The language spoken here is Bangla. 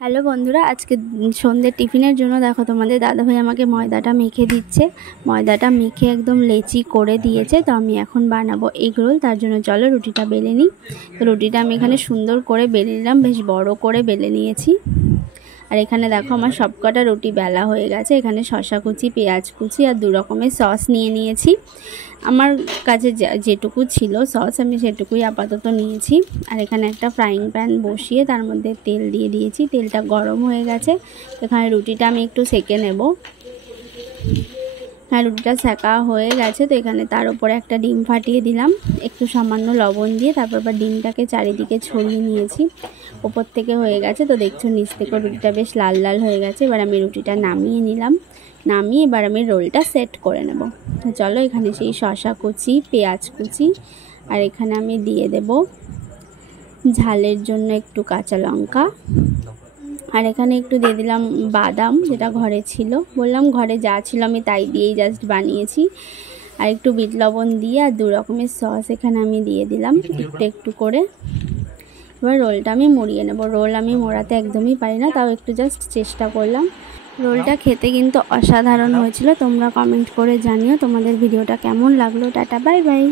হ্যালো বন্ধুরা, আজকে সন্ধ্যের টিফিনের জন্য দেখো তোমাদের দাদাভাই আমাকে ময়দাটা মেখে দিচ্ছে। ময়দাটা মেখে একদম লেচি করে দিয়েছে। তো আমি এখন বানাবো এগরোল। তার জন্য চলো রুটিটা বেলে নিই। তো রুটিটা আমি এখানে সুন্দর করে বেলে নিলাম, বেশ বড় করে বেলে নিয়েছি। আর এখানে দেখো আমার সবকটা রুটি বেলা হয়ে গেছে। এখানে শসা কুচি, পেঁয়াজ কুচি আর 2 রকমের সস নিয়ে নিয়েছি। আমার কাছে যেটুকু ছিল সস আমি সেটুকুই আপাতত নিয়েছি। আর এখানে একটা ফ্রাইং প্যান বসিয়ে তার মধ্যে তেল দিয়ে দিয়েছি। তেলটা গরম হয়ে গেছে। এখানে রুটিটা আমি একটু সেঁকে নেব। হ্যাঁ, রুটিটা সেঁকা হয়ে গেছে। তো এখানে তার উপরে একটা ডিম ফাটিয়ে দিলাম, একটু সামান্য লবণ দিয়ে। তারপর ডিমটাকে চারিদিকে ছড়িয়ে নিয়েছি। ওপর থেকে হয়ে গেছে। তো দেখছো নিচ থেকে রুটিটা বেশ লাল লাল হয়ে গেছে। এবার আমি রুটিটা নামিয়ে নিলাম। নামিয়ে এবার আমি রোলটা সেট করে নেব। তো চলো এখানে সেই শসা কুচি, পেঁয়াজ কুচি আর এখানে আমি দিয়ে দেব ঝালের জন্য একটু কাঁচা লঙ্কা। আর এখানে একটু দিয়ে দিলাম বাদাম, যেটা ঘরে ছিল। বললাম ঘরে যা ছিল আমি তাই দিয়েই জাস্ট বানিয়েছি। আর একটু বিট লবণ দিয়ে আর 2 রকমের সস এখানে আমি দিয়ে দিলাম একটু একটু করে। এবার রোলটা আমি মুড়িয়ে নেব। রোল আমি মোড়াতে একদমই পারি না, তাও একটু জাস্ট চেষ্টা করলাম। রোলটা খেতে কিন্তু অসাধারণ হয়েছিল। তোমরা কমেন্ট করে জানিও তোমাদের ভিডিওটা কেমন লাগলো। Tata, bye bye.